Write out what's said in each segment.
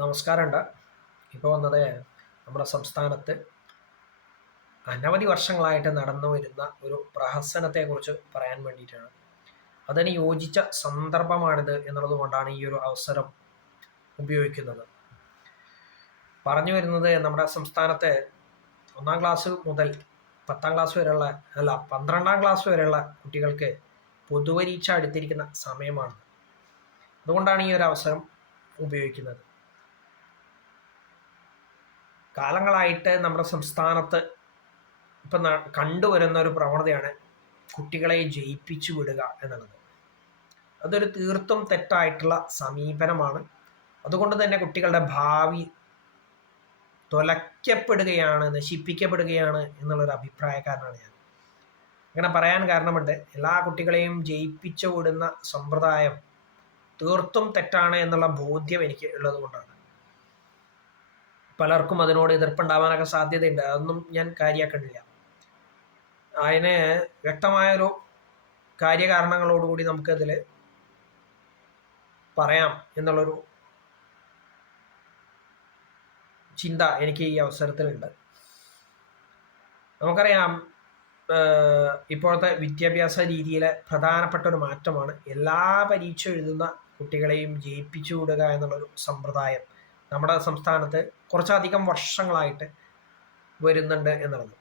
നമസ്കാരമുണ്ട്. ഇപ്പോൾ വന്നത് നമ്മുടെ സംസ്ഥാനത്ത് അനവധി വർഷങ്ങളായിട്ട് നടന്നു വരുന്ന ഒരു പ്രഹസനത്തെക്കുറിച്ച് പറയാൻ വേണ്ടിയിട്ടാണ്. അതിന് യോജിച്ച സന്ദർഭമാണിത് എന്നുള്ളത് കൊണ്ടാണ് ഈ ഒരു അവസരം ഉപയോഗിക്കുന്നത്. പറഞ്ഞു വരുന്നത് നമ്മുടെ സംസ്ഥാനത്തെ ഒന്നാം ക്ലാസ് മുതൽ പത്താം ക്ലാസ് വരെയുള്ള അല്ല പന്ത്രണ്ടാം ക്ലാസ് വരെയുള്ള കുട്ടികൾക്ക് പൊതുപരീക്ഷ അടുത്തിരിക്കുന്ന സമയമാണ്. അതുകൊണ്ടാണ് ഈ ഒരു അവസരം ഉപയോഗിക്കുന്നത്. കാലങ്ങളായിട്ട് നമ്മുടെ സംസ്ഥാനത്ത് ഇപ്പം കണ്ടുവരുന്ന ഒരു പ്രവണതയാണ് കുട്ടികളെ ജയിപ്പിച്ചു വിടുക എന്നുള്ളത്. അതൊരു തീർത്തും തെറ്റായിട്ടുള്ള സമീപനമാണ്. അതുകൊണ്ട് തന്നെ കുട്ടികളുടെ ഭാവി തൊലയ്ക്കപ്പെടുകയാണ് നശിപ്പിക്കപ്പെടുകയാണ് എന്നുള്ളൊരു അഭിപ്രായക്കാരനാണ് ഞാൻ. അങ്ങനെ പറയാൻ കാരണമുണ്ട് എല്ലാ കുട്ടികളെയും ജയിപ്പിച്ചു വിടുന്ന സമ്പ്രദായം തീർത്തും തെറ്റാണ് എന്നുള്ള ബോധ്യം എനിക്ക് ഉള്ളത് കൊണ്ടാണ് പലർക്കും അതിനോട് എതിർപ്പുണ്ടാവാനൊക്കെ സാധ്യതയുണ്ട്. അതൊന്നും ഞാൻ കാര്യമാക്കണില്ല അതിന് വ്യക്തമായൊരു കാര്യകാരണങ്ങളോടുകൂടി നമുക്കതിൽ പറയാം എന്നുള്ളൊരു ചിന്ത എനിക്ക് ഈ അവസരത്തിലുണ്ട്. നമുക്കറിയാം ഇപ്പോഴത്തെ വിദ്യാഭ്യാസ രീതിയിലെ പ്രധാനപ്പെട്ട ഒരു മാറ്റമാണ് എല്ലാ പരീക്ഷ എഴുതുന്ന കുട്ടികളെയും ജയിപ്പിച്ചു വിടുക എന്നുള്ളൊരു സമ്പ്രദായം. നമ്മുടെ സംസ്ഥാനത്ത് കുറച്ചധികം വർഷങ്ങളായിട്ട് വരുന്നുണ്ട് എന്നുള്ളത്.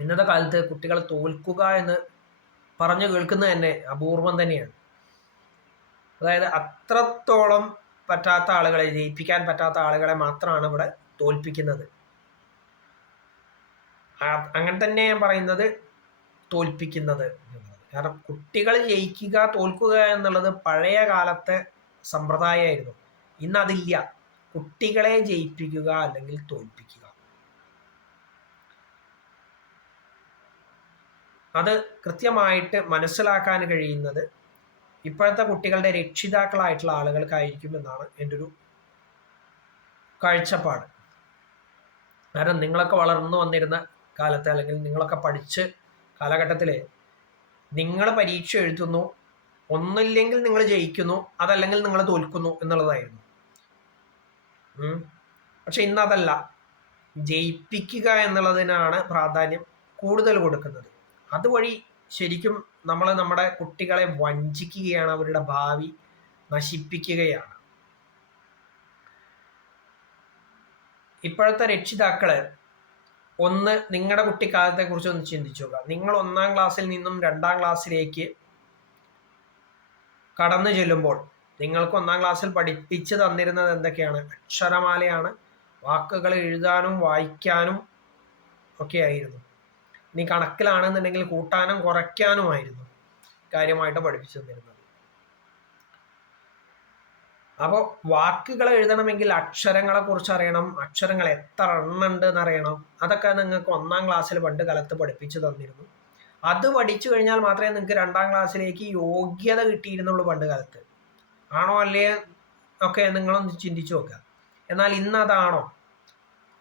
ഇന്നത്തെ കാലത്ത് കുട്ടികൾ തോൽക്കുക എന്ന് പറഞ്ഞു കേൾക്കുന്നത് തന്നെ അപൂർവം തന്നെയാണ്. അതായത് അത്രത്തോളം പറ്റാത്ത ആളുകളെ ജയിപ്പിക്കാൻ പറ്റാത്ത ആളുകളെ മാത്രമാണ് ഇവിടെ തോൽപ്പിക്കുന്നത്. അങ്ങനെ തന്നെ ഞാൻ പറയുന്നത് തോൽപ്പിക്കുന്നത് കാരണം കുട്ടികൾ ജയിക്കുക തോൽക്കുക എന്നുള്ളത് പഴയ കാലത്തെ സമ്പ്രദായമായിരുന്നു. ഇന്ന് അതില്ല. കുട്ടികളെ ജയിപ്പിക്കുക അല്ലെങ്കിൽ തോൽപ്പിക്കുക. അത് കൃത്യമായിട്ട് മനസ്സിലാക്കാൻ കഴിയുന്നത് ഇപ്പോഴത്തെ കുട്ടികളുടെ രക്ഷിതാക്കളായിട്ടുള്ള ആളുകൾക്കായിരിക്കും എന്നാണ് എന്റെ ഒരു കാഴ്ചപ്പാട്. കാരണം നിങ്ങളൊക്കെ വളർന്നു വന്നിരുന്ന കാലത്ത് അല്ലെങ്കിൽ നിങ്ങളൊക്കെ പഠിച്ച് കാലഘട്ടത്തിൽ നിങ്ങൾ പരീക്ഷ എഴുതുന്നു ഒന്നില്ലെങ്കിൽ നിങ്ങൾ ജയിക്കുന്നു അതല്ലെങ്കിൽ നിങ്ങൾ തോൽക്കുന്നു എന്നുള്ളതായിരുന്നു. പക്ഷെ ഇന്നതല്ല. ജയിപ്പിക്കുക എന്നുള്ളതിനാണ് പ്രാധാന്യം കൂടുതൽ കൊടുക്കുന്നത്. അതുവഴി ശരിക്കും നമ്മൾ നമ്മുടെ കുട്ടികളെ വഞ്ചിക്കുകയാണ് അവരുടെ ഭാവി നശിപ്പിക്കുകയാണ്. ഇപ്പോഴത്തെ രക്ഷിതാക്കൾ ഒന്ന് നിങ്ങളുടെ കുട്ടിക്കാലത്തെ കുറിച്ച് ഒന്ന് ചിന്തിച്ചു നോക്കുക. നിങ്ങൾ ഒന്നാം ക്ലാസ്സിൽ നിന്നും രണ്ടാം ക്ലാസ്സിലേക്ക് കടന്നു ചെല്ലുമ്പോൾ നിങ്ങൾക്ക് ഒന്നാം ക്ലാസ്സിൽ പഠിപ്പിച്ചു തന്നിരുന്നത് എന്തൊക്കെയാണ്? അക്ഷരമാലയാണ്. വാക്കുകൾ എഴുതാനും വായിക്കാനും ഒക്കെ ആയിരുന്നു. ഇനി കണക്കിലാണെന്നുണ്ടെങ്കിൽ കൂട്ടാനും കുറയ്ക്കാനുമായിരുന്നു കാര്യമായിട്ട് പഠിപ്പിച്ചു തന്നിരുന്നത്. അപ്പോൾ വാക്കുകൾ എഴുതണമെങ്കിൽ അക്ഷരങ്ങളെ കുറിച്ച് അറിയണം. അക്ഷരങ്ങൾ എത്ര എണ്ണുണ്ട് എന്നറിയണം. അതൊക്കെ നിങ്ങൾക്ക് ഒന്നാം ക്ലാസ്സിൽ പണ്ട് കാലത്ത് പഠിപ്പിച്ചു തന്നിരുന്നു. അത് പഠിച്ചു കഴിഞ്ഞാൽ മാത്രമേ നിങ്ങൾക്ക് രണ്ടാം ക്ലാസ്സിലേക്ക് യോഗ്യത കിട്ടിയിരുന്നുള്ളൂ പണ്ട് കാലത്ത്. ആണോ അല്ലേ ഒക്കെ നിങ്ങളൊന്ന് ചിന്തിച്ചു നോക്കുക. എന്നാൽ ഇന്ന് അതാണോ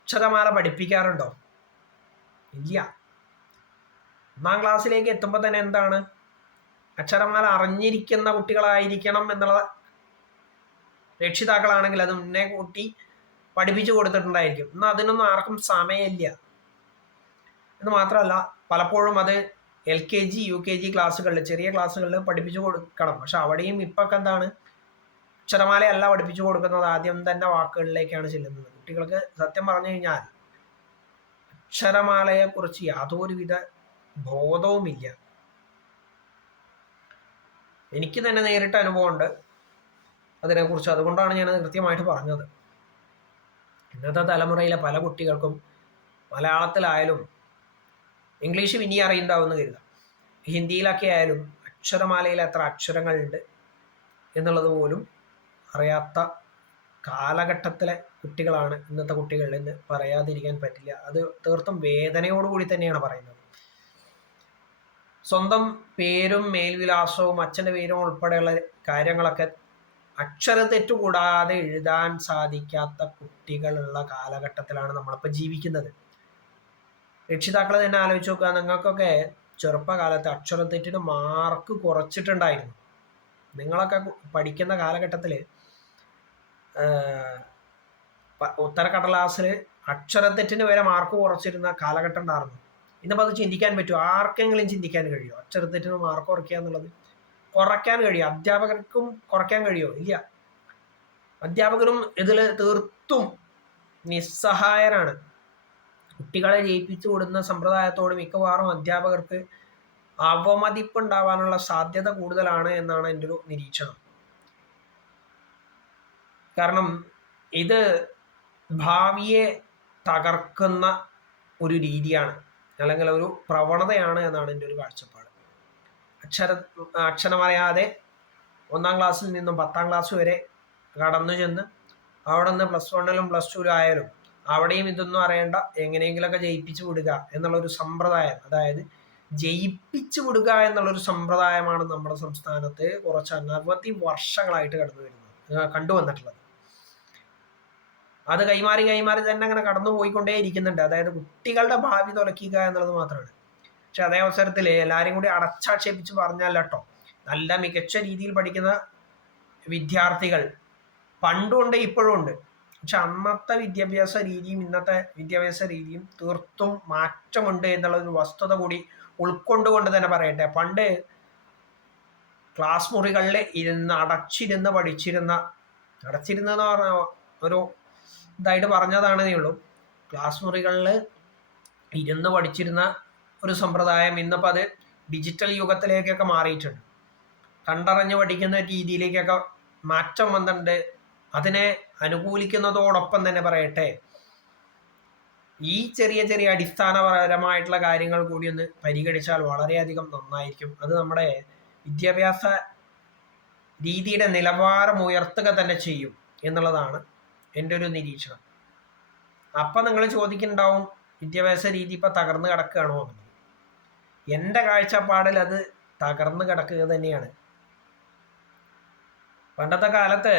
അക്ഷരമാല പഠിപ്പിക്കാറുണ്ടോ? ഇല്ല. ഒന്നാം ക്ലാസ്സിലേക്ക് എത്തുമ്പോൾ തന്നെ എന്താണ്? അക്ഷരമാല അറിഞ്ഞിരിക്കുന്ന കുട്ടികളായിരിക്കണം എന്നുള്ള രക്ഷിതാക്കളാണെങ്കിൽ അത് മുന്നേ കൂട്ടി പഠിപ്പിച്ചു കൊടുത്തിട്ടുണ്ടായിരിക്കും. എന്നാൽ അതിനൊന്നും ആർക്കും സമയമില്ല. എന്ന് മാത്രമല്ല പലപ്പോഴും അത് L K G U K G ക്ലാസ്സുകളിൽ ചെറിയ ക്ലാസ്സുകളിൽ പഠിപ്പിച്ചു കൊടുക്കണം. പക്ഷെ അവിടെയും ഇപ്പൊക്കെ എന്താണ്? അക്ഷരമാലയല്ല പഠിപ്പിച്ചു കൊടുക്കുന്നത് ആദ്യം തന്നെ വാക്കുകളിലേക്കാണ് ചെല്ലുന്നത്. കുട്ടികൾക്ക് സത്യം പറഞ്ഞു കഴിഞ്ഞാൽ അക്ഷരമാലയെക്കുറിച്ച് യാതൊരുവിധ ബോധവുമില്ല. എനിക്ക് തന്നെ നേരിട്ട് അനുഭവമുണ്ട് അതിനെക്കുറിച്ച്. അതുകൊണ്ടാണ് ഞാൻ കൃത്യമായിട്ട് പറഞ്ഞത്. ഇന്നത്തെ തലമുറയിലെ പല കുട്ടികൾക്കും മലയാളത്തിലായാലും ഇംഗ്ലീഷ് ഇനി അറിയുണ്ടാവുമെന്ന് കരുതാം. ഹിന്ദിയിലൊക്കെ ആയാലും അക്ഷരമാലയിൽ എത്ര അക്ഷരങ്ങളുണ്ട് എന്നുള്ളത് പോലും അറിയാത്ത കാലഘട്ടത്തിലെ കുട്ടികളാണ് ഇന്നത്തെ കുട്ടികൾ എന്ന് പറയാതിരിക്കാൻ പറ്റില്ല. അത് തീർത്തും വേദനയോടുകൂടി തന്നെയാണ് പറയുന്നത്. സ്വന്തം പേരും മേൽവിലാസവും അച്ഛന്റെ പേരും ഉൾപ്പെടെയുള്ള കാര്യങ്ങളൊക്കെ അക്ഷരത്തെറ്റു കൂടാതെ എഴുതാൻ സാധിക്കാത്ത കുട്ടികളുള്ള കാലഘട്ടത്തിലാണ് നമ്മളിപ്പോൾ ജീവിക്കുന്നത്. രക്ഷിതാക്കൾ തന്നെ ആലോചിച്ച് നോക്കുക നിങ്ങൾക്കൊക്കെ ചെറുപ്പകാലത്ത് അക്ഷരത്തെറ്റിന് മാർക്ക് കുറച്ചിട്ടുണ്ടായിരുന്നു. നിങ്ങളൊക്കെ പഠിക്കുന്ന കാലഘട്ടത്തിൽ ഉത്തര അക്ഷരത്തെറ്റിന് വരെ മാർക്ക് കുറച്ചിരുന്ന കാലഘട്ടം ഉണ്ടായിരുന്നു. ഇന്നിപ്പോൾ അത് ചിന്തിക്കാൻ പറ്റുമോ? ആർക്കെങ്കിലും ചിന്തിക്കാൻ കഴിയുമോ? അക്ഷരത്തെറ്റിന് മാർക്ക് കുറയ്ക്കുക എന്നുള്ളത് കുറയ്ക്കാൻ കഴിയും അധ്യാപകർക്കും കുറയ്ക്കാൻ കഴിയുമോ? ഇല്ല. അധ്യാപകരും ഇതിൽ തീർത്തും നിസ്സഹായരാണ്. കുട്ടികളെ ജയിപ്പിച്ചു കൊടുക്കുന്ന സമ്പ്രദായത്തോട് മിക്കവാറും അധ്യാപകർക്ക് അവമതിപ്പ് ഉണ്ടാവാനുള്ള സാധ്യത കൂടുതലാണ് എന്നാണ് എന്റെ ഒരു നിരീക്ഷണം. കാരണം ഇത് ഭാവിയെ തകർക്കുന്ന ഒരു രീതിയാണ് അല്ലെങ്കിൽ ഒരു പ്രവണതയാണ് എന്നാണ് എന്റെ ഒരു കാഴ്ചപ്പാട്. അക്ഷര അക്ഷരമറിയാതെ ഒന്നാം ക്ലാസ്സിൽ നിന്നും പത്താം ക്ലാസ് വരെ കടന്നു ചെന്ന് അവിടെ നിന്ന് പ്ലസ് വണ്ണിലും പ്ലസ് ടുവിലും ആയാലും അവിടെയും ഇതൊന്നും അറിയേണ്ട എങ്ങനെയെങ്കിലുമൊക്കെ ജയിപ്പിച്ചു വിടുക എന്നുള്ളൊരു സമ്പ്രദായം അതായത് ജയിപ്പിച്ചു വിടുക എന്നുള്ളൊരു സമ്പ്രദായമാണ് നമ്മുടെ സംസ്ഥാനത്ത് കുറച്ച് അനവധി വർഷങ്ങളായിട്ട് കടന്നു വരുന്നത് കണ്ടുവന്നിട്ടുള്ളത്. അത് കൈമാറി കൈമാറി തന്നെ അങ്ങനെ കടന്നു പോയിക്കൊണ്ടേ ഇരിക്കുന്നുണ്ട്. അതായത് കുട്ടികളുടെ ഭാവി തുലക്കുക എന്നുള്ളത് മാത്രമാണ്. പക്ഷെ അതേ അവസരത്തിൽ എല്ലാവരും കൂടി അടച്ചാക്ഷേപിച്ച് പറഞ്ഞാൽ കേട്ടോ നല്ല മികച്ച രീതിയിൽ പഠിക്കുന്ന വിദ്യാർത്ഥികൾ പണ്ടുമുണ്ട് ഇപ്പോഴും ഉണ്ട്. പക്ഷെ അന്നത്തെ വിദ്യാഭ്യാസ രീതിയും ഇന്നത്തെ വിദ്യാഭ്യാസ രീതിയും തീർത്തും മാറ്റമുണ്ട് എന്നുള്ള ഒരു വസ്തുത കൂടി ഉൾക്കൊണ്ടുകൊണ്ട് തന്നെ പറയട്ടെ. പണ്ട് ക്ലാസ് മുറികളിൽ ഇരുന്ന് അടച്ചിരുന്ന് പഠിച്ചിരുന്ന അടച്ചിരുന്നെന്ന് പറഞ്ഞ ഒരു ഇതായിട്ട് പറഞ്ഞതാണെന്നേ ഉള്ളൂ. ക്ലാസ് മുറികളിൽ ഇരുന്ന് പഠിച്ചിരുന്ന ഒരു സമ്പ്രദായം ഇന്നിപ്പോൾ അത് ഡിജിറ്റൽ യുഗത്തിലേക്കൊക്കെ മാറിയിട്ടുണ്ട്. കണ്ടറിഞ്ഞ് പഠിക്കുന്ന രീതിയിലേക്കൊക്കെ മാറ്റം വന്നിട്ടുണ്ട്. അതിനെ അനുകൂലിക്കുന്നതോടൊപ്പം തന്നെ പറയട്ടെ ഈ ചെറിയ ചെറിയ അടിസ്ഥാനപരമായിട്ടുള്ള കാര്യങ്ങൾ കൂടി ഒന്ന് പരിഗണിച്ചാൽ വളരെയധികം നന്നായിരിക്കും. അത് നമ്മുടെ വിദ്യാഭ്യാസ രീതിയുടെ നിലവാരം ഉയർത്തുക തന്നെ ചെയ്യും എന്നുള്ളതാണ് എന്റെ ഒരു നിരീക്ഷണം. അപ്പം നിങ്ങൾ ചോദിക്കുന്നുണ്ടാവും വിദ്യാഭ്യാസ രീതി ഇപ്പം തകർന്നു കിടക്കുകയാണോ എന്ന് എന്റെ കാഴ്ചപ്പാടിൽ അത് തകർന്നു കിടക്കുക തന്നെയാണ്. പണ്ടത്തെ കാലത്ത്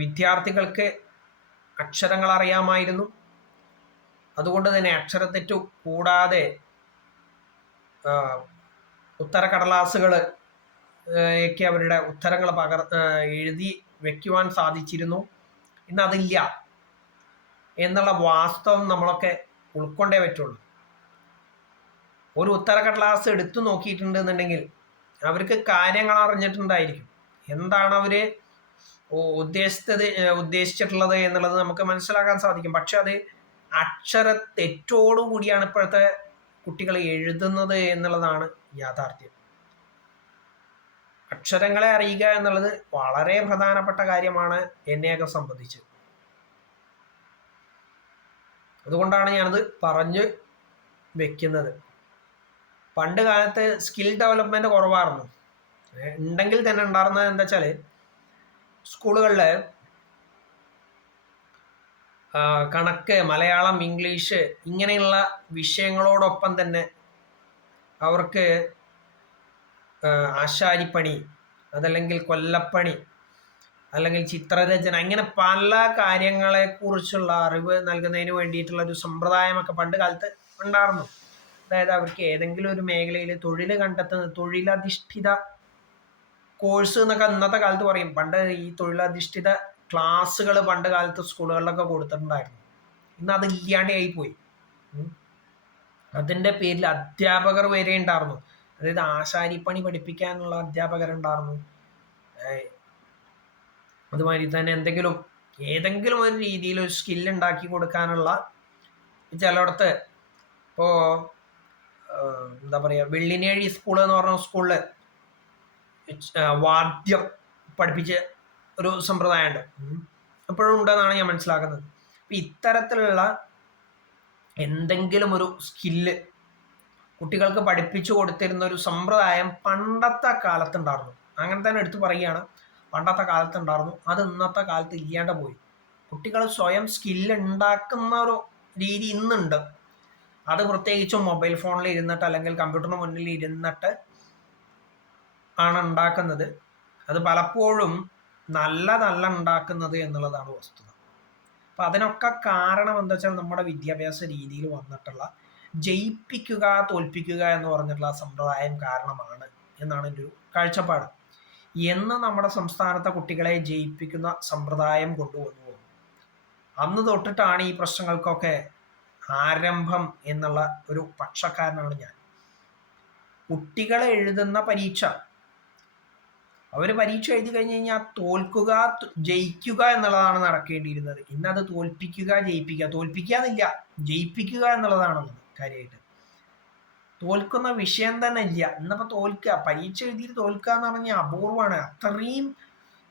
വിദ്യാർത്ഥികൾക്ക് അക്ഷരങ്ങൾ അറിയാമായിരുന്നു. അതുകൊണ്ട് തന്നെ അക്ഷരത്തെറ്റു കൂടാതെ ഉത്തര ഒക്കെ അവരുടെ ഉത്തരങ്ങൾ പകർ എഴുതി വെക്കുവാൻ സാധിച്ചിരുന്നു. ഇന്ന് അതില്ല എന്നുള്ള വാസ്തവം നമ്മളൊക്കെ ഉൾക്കൊണ്ടേ പറ്റുള്ളൂ. ഒരു ഉത്തര കടലാസ് എടുത്തു നോക്കിയിട്ടുണ്ടെന്നുണ്ടെങ്കിൽ അവർക്ക് കാര്യങ്ങൾ അറിഞ്ഞിട്ടുണ്ടായിരിക്കും. എന്താണ് അവർ ഉദ്ദേശിച്ചത് ഉദ്ദേശിച്ചിട്ടുള്ളത് എന്നുള്ളത് നമുക്ക് മനസ്സിലാക്കാൻ സാധിക്കും. പക്ഷെ അത് അക്ഷര തെറ്റോടുകൂടിയാണ് ഇപ്പോഴത്തെ കുട്ടികൾ എഴുതുന്നത് എന്നുള്ളതാണ് യാഥാർത്ഥ്യം. അക്ഷരങ്ങളെ അറിയുക എന്നുള്ളത് വളരെ പ്രധാനപ്പെട്ട കാര്യമാണ് എന്നെയൊക്കെ സംബന്ധിച്ച്. അതുകൊണ്ടാണ് ഞാനത് പറഞ്ഞ് വെക്കുന്നത്. പണ്ട് കാലത്ത് സ്കിൽ ഡെവലപ്മെന്റ് കുറവായിരുന്നു. ഉണ്ടെങ്കിൽ തന്നെ ഉണ്ടായിരുന്നത് എന്താ വെച്ചാൽ സ്കൂളുകളിൽ കണക്ക് മലയാളം ഇംഗ്ലീഷ് ഇങ്ങനെയുള്ള വിഷയങ്ങളോടൊപ്പം തന്നെ അവർക്ക് ആശാരിപ്പണി അതല്ലെങ്കിൽ കൊല്ലപ്പണി അല്ലെങ്കിൽ ചിത്രരചന അങ്ങനെ പല കാര്യങ്ങളെക്കുറിച്ചുള്ള അറിവ് നൽകുന്നതിന് വേണ്ടിയിട്ടുള്ള ഒരു സമ്പ്രദായമൊക്കെ പണ്ട് കാലത്ത് ഉണ്ടായിരുന്നു. അതായത് അവർക്ക് ഏതെങ്കിലും ഒരു മേഖലയിൽ തൊഴിൽ കണ്ടെത്തുന്ന തൊഴിലധിഷ്ഠിത കോഴ്സ് എന്നൊക്കെ ഇന്നത്തെ കാലത്ത് പറയും. പണ്ട് ഈ തൊഴിലധിഷ്ഠിത ക്ലാസ്സുകൾ പണ്ട് കാലത്ത് സ്കൂളുകളിലൊക്കെ കൊടുത്തിട്ടുണ്ടായിരുന്നു. ഇന്ന് അത് ഇല്ലാണ്ടായി പോയി. അതിന്റെ പേരിൽ അധ്യാപകർ വരെ ഉണ്ടായിരുന്നു. അതായത് ആശാരിപ്പണി പഠിപ്പിക്കാനുള്ള അധ്യാപകരുണ്ടായിരുന്നു അതുമാതിരി തന്നെ എന്തെങ്കിലും ഏതെങ്കിലും ഒരു രീതിയിൽ ഒരു സ്കില്ല് ഉണ്ടാക്കി കൊടുക്കാനുള്ള ചിലയിടത്ത് ഇപ്പോൾ എന്താ പറയുക വെള്ളിനേഴി സ്കൂൾ എന്ന് പറഞ്ഞ സ്കൂളിൽ വാദ്യം പഠിപ്പിച്ച ഒരു സമ്പ്രദായമുണ്ട്. എപ്പോഴും ഉണ്ടെന്നാണ് ഞാൻ മനസ്സിലാക്കുന്നത്. അപ്പം ഇത്തരത്തിലുള്ള എന്തെങ്കിലും ഒരു സ്കില്ല് കുട്ടികൾക്ക് പഠിപ്പിച്ചു കൊടുത്തിരുന്ന ഒരു സമ്പ്രദായം പണ്ടത്തെ കാലത്തുണ്ടായിരുന്നു. അങ്ങനെ തന്നെ എടുത്തു പറയുകയാണ്. പണ്ടത്തെ കാലത്തുണ്ടായിരുന്നു. അത് ഇന്നത്തെ കാലത്ത് ഇല്ലാണ്ട് പോയി. കുട്ടികൾ സ്വയം സ്കില്ല് ഉണ്ടാക്കുന്ന ഒരു രീതി ഇന്നുണ്ട്. അത് പ്രത്യേകിച്ചും മൊബൈൽ ഫോണിൽ ഇരുന്നിട്ട് അല്ലെങ്കിൽ കമ്പ്യൂട്ടറിന് മുന്നിൽ ഇരുന്നിട്ട് ആണ് ഉണ്ടാക്കുന്നത്. അത് പലപ്പോഴും നല്ലതല്ല ഉണ്ടാക്കുന്നത് എന്നുള്ളതാണ് വസ്തുത. അപ്പം അതിനൊക്കെ കാരണം എന്താ വെച്ചാൽ നമ്മുടെ വിദ്യാഭ്യാസ രീതിയിൽ വന്നിട്ടുള്ള ജയിപ്പിക്കുക തോൽപ്പിക്കുക എന്ന് പറഞ്ഞിട്ടുള്ള സമ്പ്രദായം കാരണമാണ് എന്നാണ് എന്റെ ഒരു കാഴ്ചപ്പാട്. എന്ന് നമ്മുടെ സംസ്ഥാനത്തെ കുട്ടികളെ ജയിപ്പിക്കുന്ന സമ്പ്രദായം കൊണ്ടുവന്നു. അന്ന് തൊട്ടിട്ടാണ് ഈ പ്രശ്നങ്ങൾക്കൊക്കെ ആരംഭം എന്നുള്ള ഒരു പക്ഷക്കാരനാണ് ഞാൻ. കുട്ടികൾ എഴുതുന്ന പരീക്ഷ. അവർ പരീക്ഷ എഴുതി കഴിഞ്ഞ് കഴിഞ്ഞാൽ തോൽക്കുക ജയിക്കുക എന്നുള്ളതാണ് നടക്കേണ്ടിയിരുന്നത്. ഇന്നത് തോൽപ്പിക്കുക ജയിപ്പിക്കുക. തോൽപ്പിക്കുക എന്നില്ല ജയിപ്പിക്കുക എന്നുള്ളതാണുള്ളത്. കാര്യമായിട്ട് തോൽക്കുന്ന വിഷയം തന്നെ ഇല്ല. ഇന്നിപ്പോൾ തോൽക്കുക പരീക്ഷ എഴുതിയിട്ട് തോൽക്കുക എന്ന് പറഞ്ഞാൽ അപൂർവമാണ് അത്രയും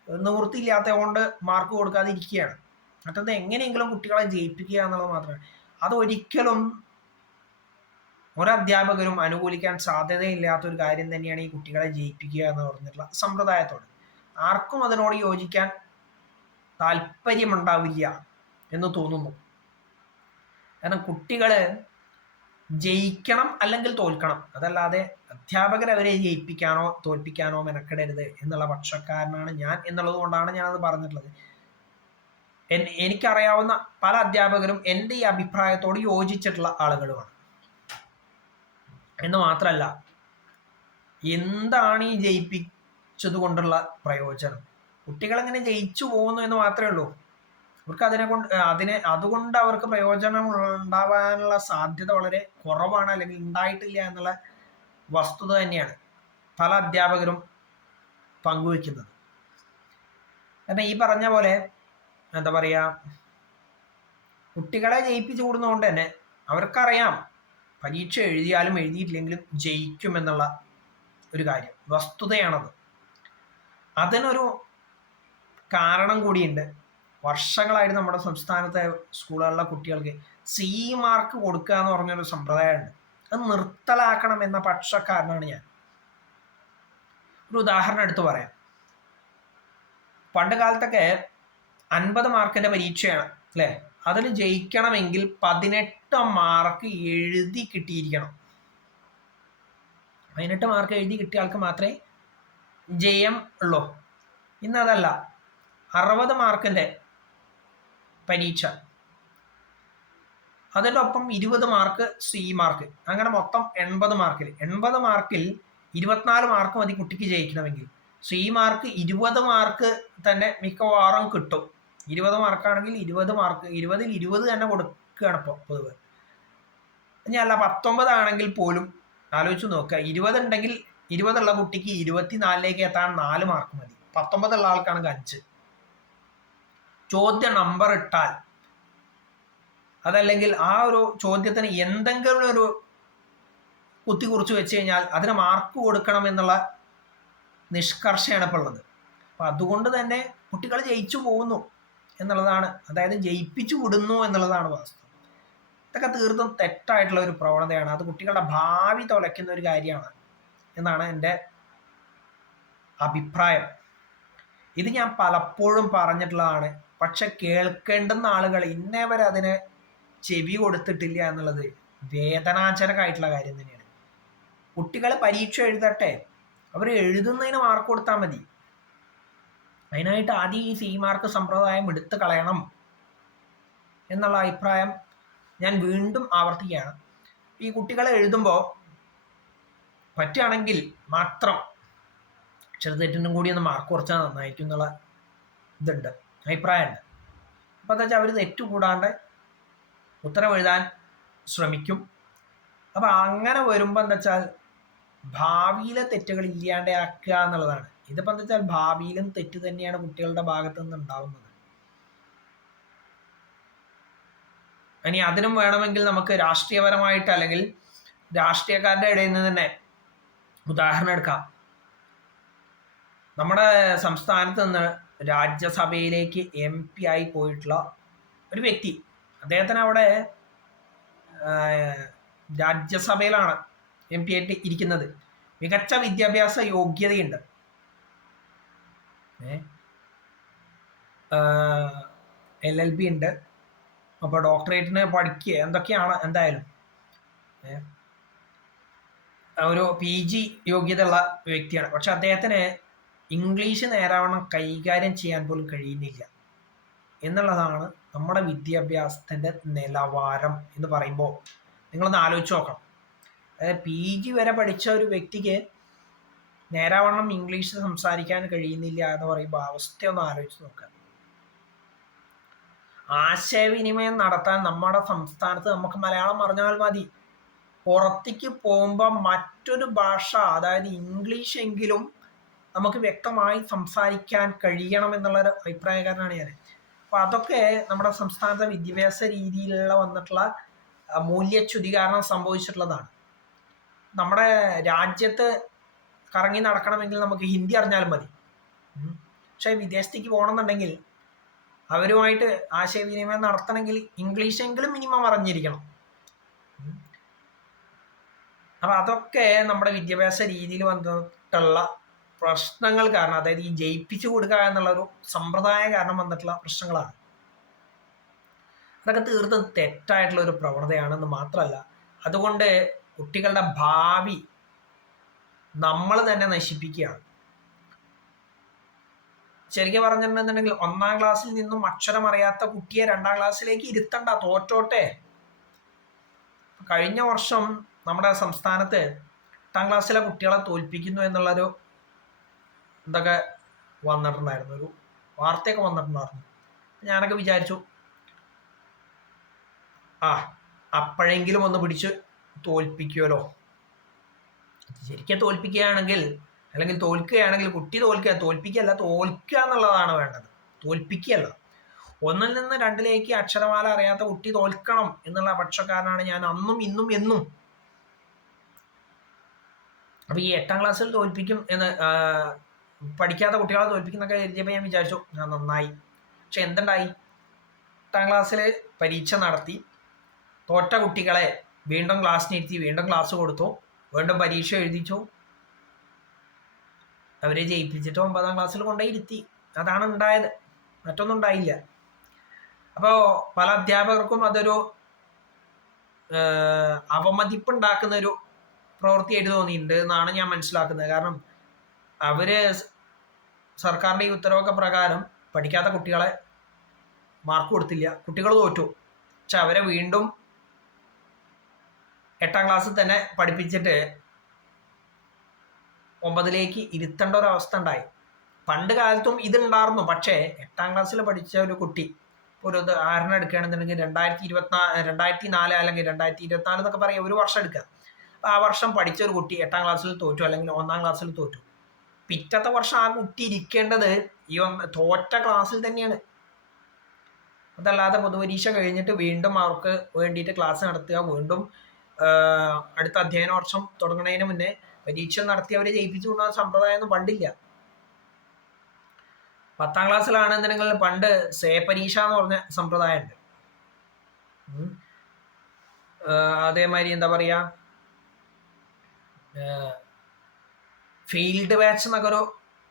നിവൃത്തിയില്ലാത്ത കൊണ്ട് മാർക്ക് കൊടുക്കാതെ ഇരിക്കുകയാണ് മറ്റത് എങ്ങനെയെങ്കിലും കുട്ടികളെ ജയിപ്പിക്കുക എന്നുള്ളത് മാത്രമേ അതൊരിക്കലും ഒരധ്യാപകരും അനുകൂലിക്കാൻ സാധ്യതയില്ലാത്ത ഒരു കാര്യം തന്നെയാണ് ഈ കുട്ടികളെ ജയിപ്പിക്കുക എന്ന് പറഞ്ഞിട്ടുള്ള സമ്പ്രദായത്തോട്. ആർക്കും അതിനോട് യോജിക്കാൻ താല്പര്യമുണ്ടാവില്ല എന്ന് തോന്നുന്നു. കാരണം കുട്ടികൾ ജയിക്കണം അല്ലെങ്കിൽ തോൽക്കണം. അതല്ലാതെ അധ്യാപകർ അവരെ ജയിപ്പിക്കാനോ തോൽപ്പിക്കാനോ മെനക്കെടരുത് എന്നുള്ള പക്ഷക്കാരനാണ് ഞാൻ എന്നുള്ളത് കൊണ്ടാണ് ഞാനത് പറഞ്ഞിട്ടുള്ളത്. എനിക്കറിയാവുന്ന പല അധ്യാപകരും എന്റെ ഈ അഭിപ്രായത്തോട് യോജിച്ചിട്ടുള്ള ആളുകളുമാണ്. എന്ന് മാത്രമല്ല എന്താണ് ഈ ജയിപ്പിച്ചത് കൊണ്ടുള്ള പ്രയോജനം? കുട്ടികൾ ജയിച്ചു പോകുന്നു എന്ന് മാത്രമേ ഉള്ളൂ. അവർക്ക് അതിനെ കൊണ്ട് അതിനെ അതുകൊണ്ട് അവർക്ക് പ്രയോജനം ഉണ്ടാവാനുള്ള സാധ്യത വളരെ കുറവാണ് അല്ലെങ്കിൽ ഉണ്ടായിട്ടില്ല എന്നുള്ള വസ്തുത തന്നെയാണ് പല അധ്യാപകരും പങ്കുവെക്കുന്നത് കാരണം ഈ പറഞ്ഞ പോലെ എന്താ പറയുക കുട്ടികളെ ജയിപ്പിച്ചു കൂടുന്നതുകൊണ്ട് തന്നെ അവർക്കറിയാം പരീക്ഷ എഴുതിയാലും എഴുതിയിട്ടില്ലെങ്കിലും ജയിക്കുമെന്നുള്ള ഒരു കാര്യം വസ്തുതയാണത്. അതിനൊരു കാരണം കൂടിയുണ്ട്. വർഷങ്ങളായിട്ട് നമ്മുടെ സംസ്ഥാനത്തെ സ്കൂളുകളിലെ കുട്ടികൾക്ക് സി മാർക്ക് കൊടുക്കുക എന്ന് പറഞ്ഞൊരു സമ്പ്രദായമുണ്ട്. അത് നിർത്തലാക്കണം എന്ന പക്ഷക്കാരനാണ് ഞാൻ. ഒരു ഉദാഹരണം എടുത്തു പറയാം. പണ്ട് കാലത്തൊക്കെ അൻപത് മാർക്കിന്റെ പരീക്ഷയാണ് അല്ലേ? അതിൽ ജയിക്കണമെങ്കിൽ പതിനെട്ട് മാർക്ക് എഴുതി കിട്ടിയിരിക്കണം. പതിനെട്ട് മാർക്ക് എഴുതി കിട്ടിയ ആൾക്ക് മാത്രമേ ജയം ഉള്ളൂ. ഇന്നതല്ല അറുപത് മാർക്കിന്റെ പരീക്ഷ. അതിന്റെ ഒപ്പം ഇരുപത് മാർക്ക് സി മാർക്ക് അങ്ങനെ മൊത്തം എൺപത് മാർക്കിൽ എൺപത് മാർക്കിൽ ഇരുപത്തിനാല് മാർക്ക് മതി കുട്ടിക്ക് ജയിക്കണമെങ്കിൽ. സി മാർക്ക് ഇരുപത് മാർക്ക് തന്നെ മിക്കവാറും കിട്ടും. ഇരുപത് മാർക്കാണെങ്കിൽ ഇരുപത് മാർക്ക് ഇരുപതിൽ ഇരുപത് തന്നെ കൊടുക്കുകയാണ് ഇപ്പോൾ പൊതുവെ. ഇനി അല്ല പത്തൊമ്പതാണെങ്കിൽ പോലും ആലോചിച്ച് നോക്കുക. ഇരുപത് ഉണ്ടെങ്കിൽ ഇരുപതുള്ള കുട്ടിക്ക് ഇരുപത്തിനാലിലേക്ക് എത്താൻ നാല് മാർക്ക് മതി. പത്തൊമ്പതുള്ള ആൾക്കാണെങ്കിൽ അഞ്ച്. ചോദ്യ നമ്പർ ഇട്ടാൽ. അതല്ലെങ്കിൽ ആ ഒരു ചോദ്യത്തിന് എന്തെങ്കിലും ഒരു കുത്തി കുറിച്ച് വെച്ച് കഴിഞ്ഞാൽ അതിന് മാർക്ക് കൊടുക്കണം എന്നുള്ള നിഷ്കർഷയാണ് ഇപ്പോൾ ഉള്ളത്. അപ്പം അതുകൊണ്ട് തന്നെ കുട്ടികൾ ജയിച്ചു പോകുന്നു എന്നുള്ളതാണ്. അതായത് ജയിപ്പിച്ചു വിടുന്നു എന്നുള്ളതാണ് വാസ്തവം. ഇതൊക്കെ തീർത്തും തെറ്റായിട്ടുള്ള ഒരു പ്രവണതയാണ്. അത് കുട്ടികളുടെ ഭാവി തുലയ്ക്കുന്ന ഒരു കാര്യമാണ് എന്നാണ് എന്റെ അഭിപ്രായം. ഇത് ഞാൻ പലപ്പോഴും പറഞ്ഞിട്ടുള്ളതാണ്. പക്ഷെ കേൾക്കേണ്ടുന്ന ആളുകൾ ഇന്നേ വരെ അതിന് ചെവി കൊടുത്തിട്ടില്ല എന്നുള്ളത് വേദനാജനകമായിട്ടുള്ള കാര്യം തന്നെയാണ്. കുട്ടികൾ പരീക്ഷ എഴുതട്ടെ. അവർ എഴുതുന്നതിന് മാർക്ക് കൊടുത്താൽ മതി. അതിനായിട്ട് ആദ്യം ഈ സി മാർക്ക് സമ്പ്രദായം എടുത്തു കളയണം എന്നുള്ള അഭിപ്രായം ഞാൻ വീണ്ടും ആവർത്തിക്കുകയാണ്. ഈ കുട്ടികൾ എഴുതുമ്പോൾ പറ്റുകയാണെങ്കിൽ മാത്രം ചെറുതെറ്റിനും കൂടി ഒന്ന് മാർക്ക് കുറച്ചാൽ നന്നായിരിക്കും എന്നുള്ള ഇതുണ്ട്. അഭിപ്രായമുണ്ട്. അപ്പോൾ എന്താ വെച്ചാൽ അവർ തെറ്റു കൂടാണ്ട് ഉത്തരമെഴുതാൻ ശ്രമിക്കും. അപ്പോൾ അങ്ങനെ വരുമ്പോൾ എന്താ വെച്ചാൽ ഭാവിയിലെ തെറ്റുകൾ ഇല്ലാണ്ടാക്കുക എന്നുള്ളതാണ്. ഇതിപ്പോൾ എന്താ വെച്ചാൽ ഭാവിയിലും തെറ്റ് തന്നെയാണ് കുട്ടികളുടെ ഭാഗത്ത് നിന്ന് ഉണ്ടാവുന്നത്. ഇനി അതിനും വേണമെങ്കിൽ നമുക്ക് രാഷ്ട്രീയപരമായിട്ട് അല്ലെങ്കിൽ രാഷ്ട്രീയക്കാരുടെ ഇടയിൽ നിന്ന് തന്നെ ഉദാഹരണം എടുക്കാം. നമ്മുടെ സംസ്ഥാനത്ത് നിന്ന് രാജ്യസഭയിലേക്ക് എം പി ആയി പോയിട്ടുള്ള ഒരു വ്യക്തി. അദ്ദേഹത്തിന് അവിടെ രാജ്യസഭയിലാണ് എം പി ആയിട്ട് ഇരിക്കുന്നത്. മികച്ച വിദ്യാഭ്യാസ യോഗ്യതയുണ്ട്. എൽ എൽ ബി ഉണ്ട്. അപ്പോൾ ഡോക്ടറേറ്റിന് പഠിക്കുക എന്തൊക്കെയാണ് എന്തായാലും. ഒരു പി ജി യോഗ്യതയുള്ള വ്യക്തിയാണ്. പക്ഷെ അദ്ദേഹത്തിന് ഇംഗ്ലീഷ് നേരാവണ്ണം കൈകാര്യം ചെയ്യാൻ പോലും കഴിയുന്നില്ല. എന്നുള്ളതാണ് നമ്മുടെ വിദ്യാഭ്യാസത്തിന്റെ നിലവാരം എന്ന് പറയുമ്പോൾ നിങ്ങളൊന്ന് ആലോചിച്ച് നോക്കണം. അതായത് പി ജി വരെ പഠിച്ച ഒരു വ്യക്തിക്ക് നേരാവണ്ണം ഇംഗ്ലീഷ് സംസാരിക്കാൻ കഴിയുന്നില്ല എന്ന് പറയുമ്പോൾ അവസ്ഥ ഒന്ന് ആലോചിച്ച് നോക്കുക. ആശയവിനിമയം നടത്താൻ നമ്മുടെ സംസ്ഥാനത്ത് നമുക്ക് മലയാളം പറഞ്ഞാൽ മതി. പുറത്തേക്ക് പോകുമ്പോൾ മറ്റൊരു ഭാഷ അതായത് ഇംഗ്ലീഷ് എങ്കിലും നമുക്ക് വ്യക്തമായി സംസാരിക്കാൻ കഴിയണം എന്നുള്ള ഒരു അഭിപ്രായക്കാരനാണ് ഞാൻ അപ്പോൾ അതൊക്കെ നമ്മുടെ സംസ്ഥാനത്തെ വിദ്യാഭ്യാസ രീതിയിലുള്ള വന്നിട്ടുള്ള മൂല്യച്യുതി കാരണം സംഭവിച്ചിട്ടുള്ളതാണ്. നമ്മുടെ രാജ്യത്ത് കറങ്ങി നടക്കണമെങ്കിൽ നമുക്ക് ഹിന്ദി അറിഞ്ഞാലും മതി. പക്ഷേ വിദേശത്തേക്ക് പോകണമെന്നുണ്ടെങ്കിൽ അവരുമായിട്ട് ആശയവിനിമയം നടത്തണമെങ്കിൽ ഇംഗ്ലീഷെങ്കിലും മിനിമം അറിഞ്ഞിരിക്കണം. അപ്പം അതൊക്കെ നമ്മുടെ വിദ്യാഭ്യാസ രീതിയിൽ വന്നിട്ടുള്ള പ്രശ്നങ്ങൾ കാരണം അതായത് ഈ ജയിപ്പിച്ചു കൊടുക്കുക എന്നുള്ള ഒരു സമ്പ്രദായ കാരണം വന്നിട്ടുള്ള പ്രശ്നങ്ങളാണ്. അതൊക്കെ തീർത്തും തെറ്റായിട്ടുള്ള ഒരു പ്രവണതയാണെന്ന് മാത്രമല്ല അതുകൊണ്ട് കുട്ടികളുടെ ഭാവി നമ്മൾ തന്നെ നശിപ്പിക്കുകയാണ്. ശരിക്കും പറഞ്ഞിട്ടുണ്ടെന്നുണ്ടെങ്കിൽ ഒന്നാം ക്ലാസ്സിൽ നിന്നും അക്ഷരം അറിയാത്ത കുട്ടിയെ രണ്ടാം ക്ലാസ്സിലേക്ക് ഇരുത്തണ്ട തോറ്റോട്ടെ. കഴിഞ്ഞ വർഷം നമ്മുടെ സംസ്ഥാനത്ത് എട്ടാം ക്ലാസ്സിലെ കുട്ടികളെ തോൽപ്പിക്കുന്നു എന്നുള്ളൊരു ഇതൊക്കെ വന്നിട്ടുണ്ടായിരുന്നു? ഒരു വാർത്തയൊക്കെ വന്നിട്ടുണ്ടായിരുന്നു. ഞാനൊക്കെ വിചാരിച്ചു ആ അപ്പോഴെങ്കിലും ഒന്ന് പിടിച്ച് തോൽപ്പിക്കുമല്ലോ ശരിക്കും തോൽപ്പിക്കുകയാണെങ്കിൽ അല്ലെങ്കിൽ തോൽക്കുകയാണെങ്കിൽ കുട്ടി തോൽക്കുക തോൽപ്പിക്കുകയല്ല തോൽക്കുക എന്നുള്ളതാണ് വേണ്ടത്. തോൽപ്പിക്കുകയല്ല ഒന്നിൽ നിന്ന് രണ്ടിലേക്ക് അക്ഷരമാല അറിയാത്ത കുട്ടി തോൽക്കണം എന്നുള്ള പക്ഷക്കാരനാണ് ഞാൻ അന്നും ഇന്നും എന്നും. അപ്പൊ ഈ എട്ടാം ക്ലാസ്സിൽ തോൽപ്പിക്കും എന്ന് പഠിക്കാത്ത കുട്ടികളെ തോൽപ്പിക്കുന്നൊക്കെ എഴുതിയപ്പോൾ ഞാൻ വിചാരിച്ചു ഞാൻ നന്നായി. പക്ഷെ എന്തുണ്ടായി? എട്ടാം ക്ലാസ്സിൽ പരീക്ഷ നടത്തി. തോറ്റ കുട്ടികളെ വീണ്ടും ക്ലാസ്സിനിരുത്തി വീണ്ടും ക്ലാസ് കൊടുത്തു. വീണ്ടും പരീക്ഷ എഴുതിച്ചു. അവരെ ജയിപ്പിച്ചിട്ട് ഒമ്പതാം ക്ലാസ്സിൽ കൊണ്ടുപോയി ഇരുത്തി. അതാണ് ഉണ്ടായത്. മറ്റൊന്നും ഉണ്ടായില്ല. അപ്പോൾ പല അധ്യാപകർക്കും അതൊരു അവമതിപ്പ് ഉണ്ടാക്കുന്ന ഒരു പ്രവൃത്തിയായിട്ട് തോന്നിയിട്ടുണ്ട് എന്നാണ് ഞാൻ മനസ്സിലാക്കുന്നത്. കാരണം അവർ സർക്കാരിന്റെ ഈ ഉത്തരവൊക്കെ പ്രകാരം പഠിക്കാത്ത കുട്ടികളെ മാർക്ക് കൊടുത്തില്ല. കുട്ടികൾ തോറ്റു. പക്ഷെ അവരെ വീണ്ടും എട്ടാം ക്ലാസ്സിൽ തന്നെ പഠിപ്പിച്ചിട്ട് ഒമ്പതിലേക്ക് ഇരുത്തേണ്ട ഒരു അവസ്ഥ ഉണ്ടായി. പണ്ട് കാലത്തും ഇതുണ്ടായിരുന്നു. പക്ഷേ എട്ടാം ക്ലാസ്സിൽ പഠിച്ച ഒരു കുട്ടി ഒരു ഉദാഹരണം എടുക്കുകയാണെന്നുണ്ടെങ്കിൽ രണ്ടായിരത്തി ഇരുപത്തിനാല് രണ്ടായിരത്തി നാല് അല്ലെങ്കിൽ രണ്ടായിരത്തി ഇരുപത്തിനാല് എന്നൊക്കെ പറയാം ഒരു വർഷം എടുക്കുക. ആ വർഷം പഠിച്ച ഒരു കുട്ടി എട്ടാം ക്ലാസ്സിൽ തോറ്റു അല്ലെങ്കിൽ ഒന്നാം ക്ലാസ്സിൽ തോറ്റു. പിറ്റത്തെ വർഷം ആ കുട്ടി ഇരിക്കേണ്ടത് ഈ തോറ്റ ക്ലാസ്സിൽ തന്നെയാണ്. അതല്ലാതെ പൊതുപരീക്ഷ കഴിഞ്ഞിട്ട് വീണ്ടും അവർക്ക് വേണ്ടിയിട്ട് ക്ലാസ് നടത്തുക വീണ്ടും അടുത്ത അധ്യയന വർഷം തുടങ്ങുന്നതിന് മുന്നേ പരീക്ഷ നടത്തി അവരെ ജയിപ്പിച്ചു കൊണ്ടുവന്ന സമ്പ്രദായമൊന്നും പണ്ടില്ല. പത്താം ക്ലാസ്സിലാണെന്നുണ്ടെങ്കിൽ പണ്ട് സേ പരീക്ഷ എന്ന് പറഞ്ഞ സമ്പ്രദായമുണ്ട്. അതേമാതിരി എന്താ പറയുക ഫീൽഡ് ബാച്ച് എന്നൊക്കെ ഒരു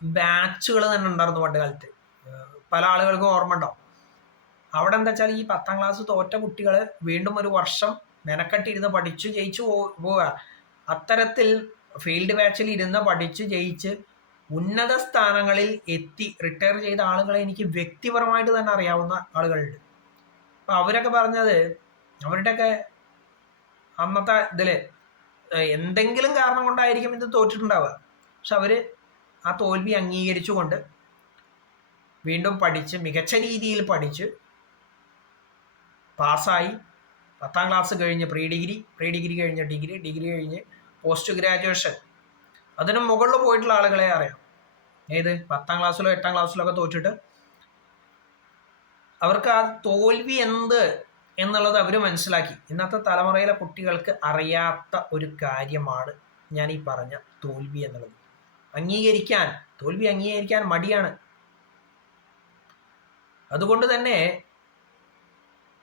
ബാച്ചുകൾ തന്നെ ഉണ്ടായിരുന്നു പണ്ട് കാലത്ത്. പല ആളുകൾക്കും ഓർമ്മ ഉണ്ടാവും അവിടെ എന്താ വെച്ചാൽ ഈ പത്താം ക്ലാസ് തോറ്റ കുട്ടികൾ വീണ്ടും ഒരു വർഷം മെനക്കെട്ടിരുന്ന് പഠിച്ചു ജയിച്ചു പോവുക. അത്തരത്തിൽ ഫീൽഡ് ബാച്ചിൽ ഇരുന്ന് പഠിച്ച് ജയിച്ച് ഉന്നത സ്ഥാനങ്ങളിൽ എത്തി റിട്ടയർ ചെയ്ത ആളുകളെ എനിക്ക് വ്യക്തിപരമായിട്ട് തന്നെ അറിയാവുന്ന ആളുകളുണ്ട്. അപ്പം അവരൊക്കെ പറഞ്ഞത് അവരുടെയൊക്കെ അന്നത്തെ ഇതിൽ എന്തെങ്കിലും കാരണം കൊണ്ടായിരിക്കും ഇത് തോറ്റിട്ടുണ്ടാവുക. പക്ഷെ അവർ ആ തോൽവി അംഗീകരിച്ചുകൊണ്ട് വീണ്ടും പഠിച്ച് മികച്ച രീതിയിൽ പഠിച്ച് പാസ്സായി. പത്താം ക്ലാസ് കഴിഞ്ഞ് പ്രീ ഡിഗ്രി പ്രീ ഡിഗ്രി കഴിഞ്ഞ് ഡിഗ്രി ഡിഗ്രി കഴിഞ്ഞ് പോസ്റ്റ് ഗ്രാജുവേഷൻ അതിന് മുകളിൽ പോയിട്ടുള്ള ആളുകളെ അറിയാം. ഏത്? പത്താം ക്ലാസ്സിലോ എട്ടാം ക്ലാസ്സിലോ ഒക്കെ തോറ്റിട്ട് അവർക്ക് ആ തോൽവി എന്ത് എന്നുള്ളത് അവർ മനസ്സിലാക്കി. ഇന്നത്തെ തലമുറയിലെ കുട്ടികൾക്ക് അറിയാത്ത ഒരു കാര്യമാണ് ഞാൻ ഈ പറഞ്ഞ തോൽവി എന്നുള്ളത്. അംഗീകരിക്കാൻ തോൽവി അംഗീകരിക്കാൻ മടിയാണ്. അതുകൊണ്ട് തന്നെ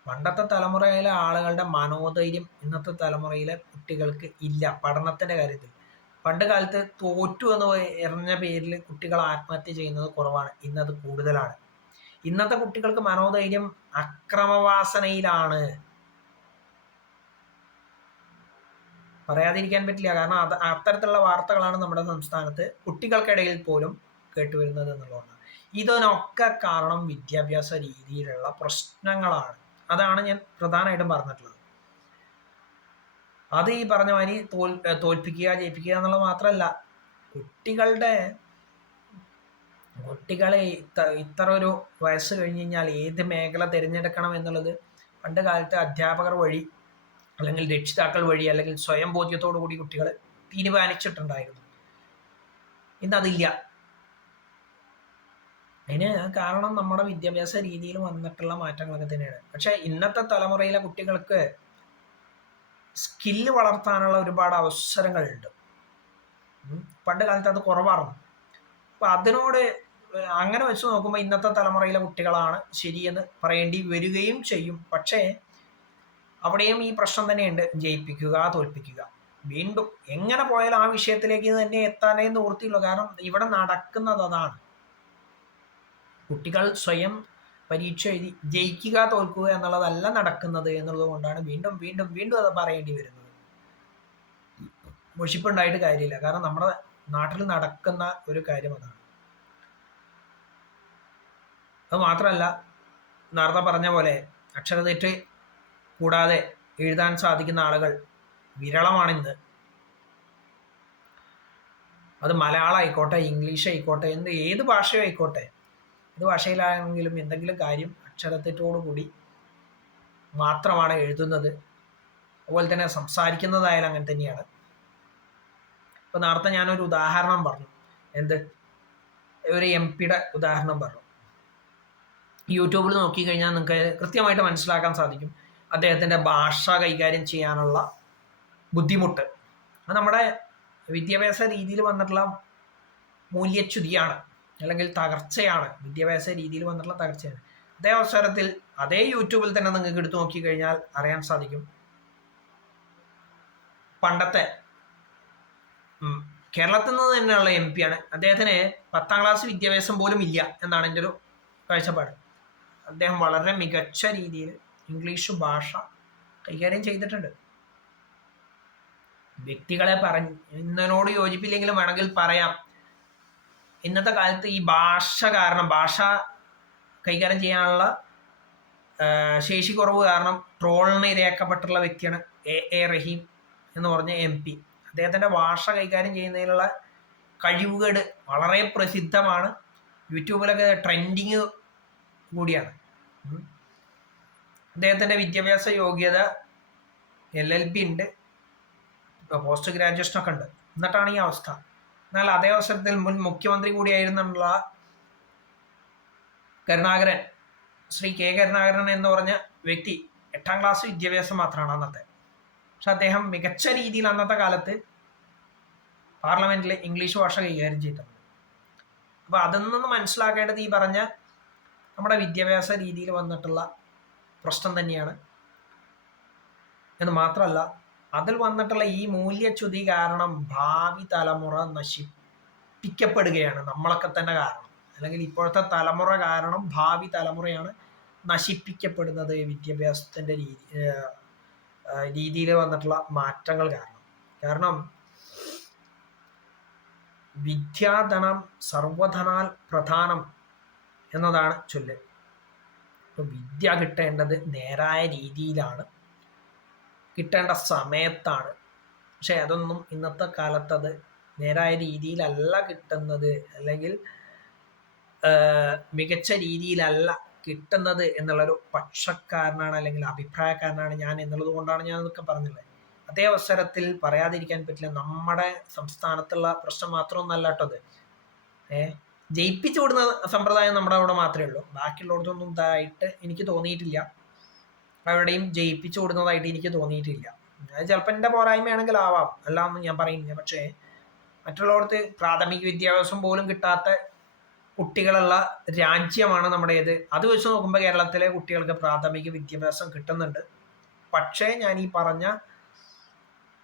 പണ്ടത്തെ തലമുറയിലെ ആളുകളുടെ മനോധൈര്യം ഇന്നത്തെ തലമുറയിലെ കുട്ടികൾക്ക് ഇല്ല പഠനത്തിന്റെ കാര്യത്തിൽ. പണ്ട് കാലത്ത് തോറ്റു എന്ന് എറിഞ്ഞ പേരിൽ കുട്ടികൾ ആത്മഹത്യ ചെയ്യുന്നത് കുറവാണ് ഇന്നത് കൂടുതലാണ്. ഇന്നത്തെ കുട്ടികൾക്ക് മനോധൈര്യം അക്രമവാസനയിലാണ്. പറയാതിരിക്കാൻ പറ്റില്ല. കാരണം അത് അത്തരത്തിലുള്ള വാർത്തകളാണ് നമ്മുടെ സംസ്ഥാനത്ത് കുട്ടികൾക്കിടയിൽ പോലും കേട്ടുവരുന്നത് എന്നുള്ളതാണ്. ഇതിനൊക്കെ കാരണം വിദ്യാഭ്യാസ രീതിയിലുള്ള പ്രശ്നങ്ങളാണ്. അതാണ് ഞാൻ പ്രധാനമായിട്ടും പറഞ്ഞിട്ടുള്ളത്. അത് ഈ പറഞ്ഞ മാതിരി തോൽ തോൽപ്പിക്കുക ജയിപ്പിക്കുക എന്നുള്ളത് മാത്രമല്ല കുട്ടികളുടെ കുട്ടികളെ ഇത്ര ഒരു വയസ്സ് കഴിഞ്ഞ് കഴിഞ്ഞാൽ ഏത് മേഖല തിരഞ്ഞെടുക്കണം എന്നുള്ളത് പണ്ട് കാലത്ത് അധ്യാപകർ വഴി അല്ലെങ്കിൽ രക്ഷിതാക്കൾ വഴി അല്ലെങ്കിൽ സ്വയം ബോധ്യത്തോടു കൂടി കുട്ടികൾ തീരുമാനിച്ചിട്ടുണ്ടായിരുന്നു. ഇന്നതില്ല അതിന് കാരണം നമ്മുടെ വിദ്യാഭ്യാസ രീതിയിൽ വന്നിട്ടുള്ള മാറ്റങ്ങളൊക്കെ തന്നെയാണ്. പക്ഷെ ഇന്നത്തെ തലമുറയിലെ കുട്ടികൾക്ക് സ്കില്ല് വളർത്താനുള്ള ഒരുപാട് അവസരങ്ങളുണ്ട്. പണ്ട് കാലത്ത് അത് കുറവാണ് അപ്പൊ അതിനോട് അങ്ങനെ വെച്ച് നോക്കുമ്പോൾ ഇന്നത്തെ തലമുറയിലെ കുട്ടികളാണ് ശരിയെന്ന് പറയേണ്ടി വരികയും ചെയ്യും. പക്ഷേ അവിടെയും ഈ പ്രശ്നം തന്നെയുണ്ട്. ജയിപ്പിക്കുക തോൽപ്പിക്കുക. വീണ്ടും എങ്ങനെ പോയാലും ആ വിഷയത്തിലേക്ക് തന്നെ എത്താനേ നിവൃത്തിയുള്ളൂ. കാരണം ഇവിടെ നടക്കുന്നത് അതാണ്. കുട്ടികൾ സ്വയം പരീക്ഷ എഴുതി ജയിക്കുക തോൽക്കുക എന്നുള്ളതല്ല നടക്കുന്നത് എന്നുള്ളത് കൊണ്ടാണ് വീണ്ടും വീണ്ടും വീണ്ടും അത് പറയേണ്ടി വരുന്നത്. മുഷിപ്പുണ്ടായിട്ട് കാര്യമില്ല. കാരണം നമ്മുടെ നാട്ടിൽ നടക്കുന്ന ഒരു കാര്യം അതാണ്. അത് മാത്രമല്ല നേരത്തെ പറഞ്ഞ പോലെ അക്ഷരതെറ്റ് കൂടാതെ എഴുതാൻ സാധിക്കുന്ന ആളുകൾ വിരളമാണിന്ന്. അത് മലയാളം ആയിക്കോട്ടെ ഇംഗ്ലീഷ് ആയിക്കോട്ടെ എന്ത് ഏത് ഭാഷയോ ആയിക്കോട്ടെ ഏത് ഭാഷയിലാണെങ്കിലും എന്തെങ്കിലും കാര്യം അക്ഷരത്തെറ്റോടു കൂടി മാത്രമാണ് എഴുതുന്നത്. അതുപോലെ തന്നെ സംസാരിക്കുന്നതായാലും അങ്ങനെ തന്നെയാണ്. ഇപ്പം നേരത്തെ ഞാനൊരു ഉദാഹരണം പറഞ്ഞു. എന്ത്? ഒരു എം പിയുടെ ഉദാഹരണം പറഞ്ഞു. യൂട്യൂബിൽ നോക്കിക്കഴിഞ്ഞാൽ നിങ്ങൾക്ക് കൃത്യമായിട്ട് മനസ്സിലാക്കാൻ സാധിക്കും. അദ്ദേഹത്തിന്റെ ഭാഷ കൈകാര്യം ചെയ്യാനുള്ള ബുദ്ധിമുട്ട്. അത് നമ്മുടെ വിദ്യാഭ്യാസ രീതിയിൽ വന്നിട്ടുള്ള മൂല്യച്യുതിയാണ് അല്ലെങ്കിൽ തകർച്ചയാണ്. വിദ്യാഭ്യാസ രീതിയിൽ വന്നിട്ടുള്ള തകർച്ചയാണ്. അതേ അവസരത്തിൽ അതേ യൂട്യൂബിൽ തന്നെ നിങ്ങൾക്ക് എടുത്തു നോക്കിക്കഴിഞ്ഞാൽ അറിയാൻ സാധിക്കും. പണ്ടത്തെ കേരളത്തിൽ നിന്ന് തന്നെയുള്ള എം പി ആണ്. അദ്ദേഹത്തിന് പത്താം ക്ലാസ് വിദ്യാഭ്യാസം പോലും ഇല്ല എന്നാണ് എന്റെ ഒരു കാഴ്ചപ്പാട്. അദ്ദേഹം വളരെ മികച്ച രീതിയിൽ ഇംഗ്ലീഷ് ഭാഷ കൈകാര്യം ചെയ്തിട്ടുണ്ട്. വ്യക്തികളെ പറഞ്ഞ് ഇന്നനോട് യോജിപ്പില്ലെങ്കിലും വേണമെങ്കിൽ പറയാം. ഇന്നത്തെ കാലത്ത് ഈ ഭാഷ കാരണം ഭാഷ കൈകാര്യം ചെയ്യാനുള്ള ശേഷി കുറവ് കാരണം ട്രോളിന് ഇരയാക്കപ്പെട്ടുള്ള വ്യക്തിയാണ് എ എ റഹീം എന്ന് പറഞ്ഞ എം പി. അദ്ദേഹത്തിന്റെ ഭാഷ കൈകാര്യം ചെയ്യുന്നതിനുള്ള കഴിവുകേട് വളരെ പ്രസിദ്ധമാണ്. യൂട്യൂബിലൊക്കെ ട്രെൻഡിങ് കൂടിയാണ്. അദ്ദേഹത്തിന്റെ വിദ്യാഭ്യാസ യോഗ്യത എൽ എൽ പി ഉണ്ട്. ഇപ്പോൾ പോസ്റ്റ് ഗ്രാജുവേഷനൊക്കെ ഉണ്ട്. എന്നിട്ടാണ് ഈ അവസ്ഥ. എന്നാൽ അതേ അവസരത്തിൽ മുൻ മുഖ്യമന്ത്രി കൂടിയായിരുന്നുള്ള കരുണാകരൻ ശ്രീ കെ കരുണാകരൻ എന്ന് പറഞ്ഞ വ്യക്തി എട്ടാം ക്ലാസ് വിദ്യാഭ്യാസം മാത്രമാണ് അന്നത്തെ. പക്ഷെ അദ്ദേഹം മികച്ച രീതിയിൽ അന്നത്തെ കാലത്ത് പാർലമെന്റിൽ ഇംഗ്ലീഷ് ഭാഷ കൈകാര്യം ചെയ്തിട്ടുണ്ട്. അപ്പൊ അതിൽ നിന്ന് മനസ്സിലാക്കേണ്ടത് ഈ പറഞ്ഞ നമ്മുടെ വിദ്യാഭ്യാസ രീതിയിൽ വന്നിട്ടുള്ള പ്രശ്നം തന്നെയാണ്. എന്ന് മാത്രമല്ല അതിൽ വന്നിട്ടുള്ള ഈ മൂല്യച്യുതി കാരണം ഭാവി തലമുറ നശിപ്പിക്കപ്പെടുകയാണ്. നമ്മളൊക്കെ തന്നെ കാരണം. അല്ലെങ്കിൽ ഇപ്പോഴത്തെ തലമുറ കാരണം ഭാവി തലമുറയാണ് നശിപ്പിക്കപ്പെടുന്നത് വിദ്യാഭ്യാസത്തിന്റെ രീതി രീതിയിൽ വന്നിട്ടുള്ള മാറ്റങ്ങൾ കാരണം. കാരണം വിദ്യാധനം സർവധനാൽ പ്രധാനം എന്നതാണ് ചൊല്ല്. ഇപ്പൊ വിദ്യ കിട്ടേണ്ടത് നേരായ രീതിയിലാണ്. കിട്ടേണ്ട സമയത്താണ്. പക്ഷെ അതൊന്നും ഇന്നത്തെ കാലത്ത് അത് നേരായ രീതിയിലല്ല കിട്ടുന്നത്. അല്ലെങ്കിൽ മികച്ച രീതിയിലല്ല കിട്ടുന്നത് എന്നുള്ളൊരു പക്ഷക്കാരനാണ് അല്ലെങ്കിൽ അഭിപ്രായക്കാരനാണ് ഞാൻ എന്നുള്ളത് കൊണ്ടാണ് ഞാൻ ഇതൊക്കെ പറഞ്ഞത്. അതേ അവസരത്തിൽ പറയാതിരിക്കാൻ പറ്റില്ല. നമ്മുടെ സംസ്ഥാനത്തുള്ള പ്രശ്നം മാത്രമൊന്നല്ല കേട്ടോ അത്. ഏ ജയിപ്പിച്ചു വിടുന്ന സമ്പ്രദായം നമ്മുടെ അവിടെ മാത്രമേ ഉള്ളൂ. ബാക്കിയുള്ളവർക്കൊന്നും ഇതായിട്ട് എനിക്ക് തോന്നിയിട്ടില്ല. അവിടെയും ജയിപ്പിച്ചു കൊടുക്കുന്നതായിട്ട് എനിക്ക് തോന്നിയിട്ടില്ല. ചിലപ്പോൾ എന്റെ പോരായ്മയാണെങ്കിൽ ആവാം. അല്ലാന്ന് ഞാൻ പറയുന്നില്ല. പക്ഷേ മറ്റുള്ളവർക്ക് പ്രാഥമിക വിദ്യാഭ്യാസം പോലും കിട്ടാത്ത കുട്ടികളുള്ള രാജ്യമാണ് നമ്മുടേത്. അത് വെച്ച് നോക്കുമ്പോൾ കേരളത്തിലെ കുട്ടികൾക്ക് പ്രാഥമിക വിദ്യാഭ്യാസം കിട്ടുന്നുണ്ട്. പക്ഷേ ഞാൻ ഈ പറഞ്ഞ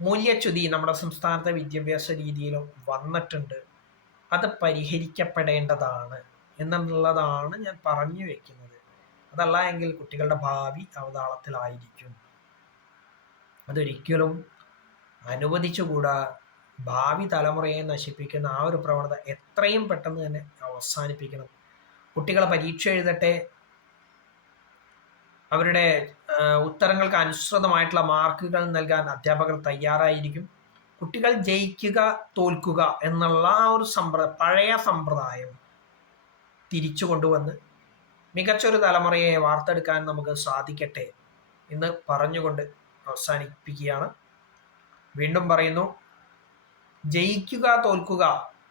മൂല്യച്യുതി നമ്മുടെ സംസ്ഥാനത്തെ വിദ്യാഭ്യാസ രീതിയിലും വന്നിട്ടുണ്ട്. അത് പരിഹരിക്കപ്പെടേണ്ടതാണ് എന്നുള്ളതാണ് ഞാൻ പറഞ്ഞു വെക്കുന്നത്. അതല്ല എങ്കിൽ കുട്ടികളുടെ ഭാവി അവതാളത്തിലായിരിക്കും. അതൊരിക്കലും അനുവദിച്ചുകൂടാ. ഭാവി തലമുറയെ നശിപ്പിക്കുന്ന ആ ഒരു പ്രവണത എത്രയും പെട്ടെന്ന് തന്നെ അവസാനിപ്പിക്കണം. കുട്ടികളെ പരീക്ഷ എഴുതട്ടെ. അവരുടെ ഉത്തരങ്ങൾക്ക് അനുസൃതമായിട്ടുള്ള മാർക്കുകൾ നൽകാൻ അധ്യാപകർ തയ്യാറായിരിക്കും. കുട്ടികൾ ജയിക്കുക തോൽക്കുക എന്നുള്ള ആ ഒരു സമ്പ്രദായ പഴയ സമ്പ്രദായം തിരിച്ചു കൊണ്ടുവന്ന് മികച്ചൊരു തലമുറയെ വാർത്തെടുക്കാൻ നമുക്ക് സാധിക്കട്ടെ എന്ന് പറഞ്ഞുകൊണ്ട് അവസാനിപ്പിക്കുകയാണ്. വീണ്ടും പറയുന്നു ജയിക്കുക തോൽക്കുക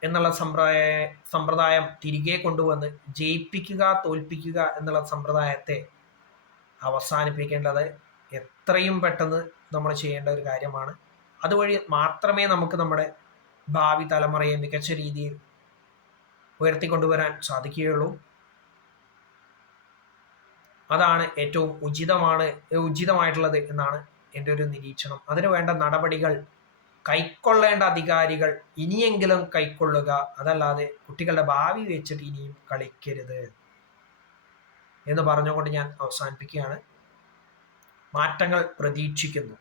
എന്നുള്ള സമ്പ്രദായ സമ്പ്രദായം തിരികെ കൊണ്ടുവന്ന് ജയിപ്പിക്കുക തോൽപ്പിക്കുക എന്നുള്ള സമ്പ്രദായത്തെ അവസാനിപ്പിക്കേണ്ടത് എത്രയും പെട്ടെന്ന് നമ്മൾ ചെയ്യേണ്ട ഒരു കാര്യമാണ്. അതുവഴി മാത്രമേ നമുക്ക് നമ്മുടെ ഭാവി തലമുറയെ മികച്ച രീതിയിൽ ഉയർത്തിക്കൊണ്ടുവരാൻ സാധിക്കുകയുള്ളൂ. അതാണ് ഏറ്റവും ഉചിതമാണ് ഉചിതമായിട്ടുള്ളത് എന്നാണ് എന്റെ ഒരു നിരീക്ഷണം. അതിനു വേണ്ട നടപടികൾ കൈക്കൊള്ളേണ്ട അധികാരികൾ ഇനിയെങ്കിലും കൈക്കൊള്ളുക അതല്ലാതെ കുട്ടികളുടെ ഭാവി വെച്ചിട്ട് ഇനിയും കളിക്കരുത് എന്ന് പറഞ്ഞുകൊണ്ട് ഞാൻ അവസാനിപ്പിക്കുകയാണ്. മാറ്റങ്ങൾ പ്രതീക്ഷിക്കുന്നു.